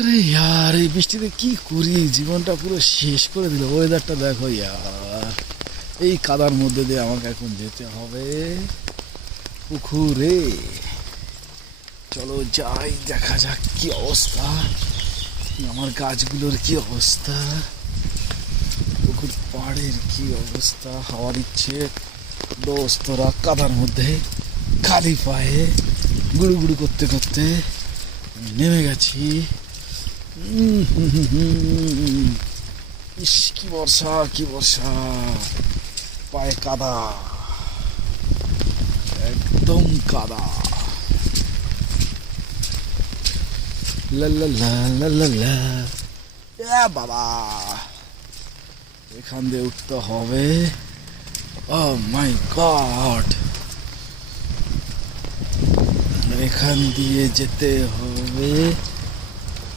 আরে ইয়ার, এই বৃষ্টিতে কি করি, জীবনটা পুরো শেষ করে দিল। ওয়েদারটা দেখো ইয়ার, এই কাদার মধ্যে দিয়ে আমাকে এখন যেতে হবে পুকুরে। চলো যাই, দেখা যাক কি অবস্থা, আমার গাছগুলোর কি অবস্থা, পুকুর পাড়ের কি অবস্থা। হাওয়া দিচ্ছে, দোস্তরা কাদার মধ্যে খালি পায়ে গুড়ু গুড়ু করতে করতে নেমে গেছি। ইস, কি বর্ষা, কি বর্ষা, পায়ে কাদা, একদম কাদা। লা লা লা লা লা লা। বাবা, এখান দিয়ে উঠতে হবে। ও মাই গড, এখান দিয়ে যেতে হবে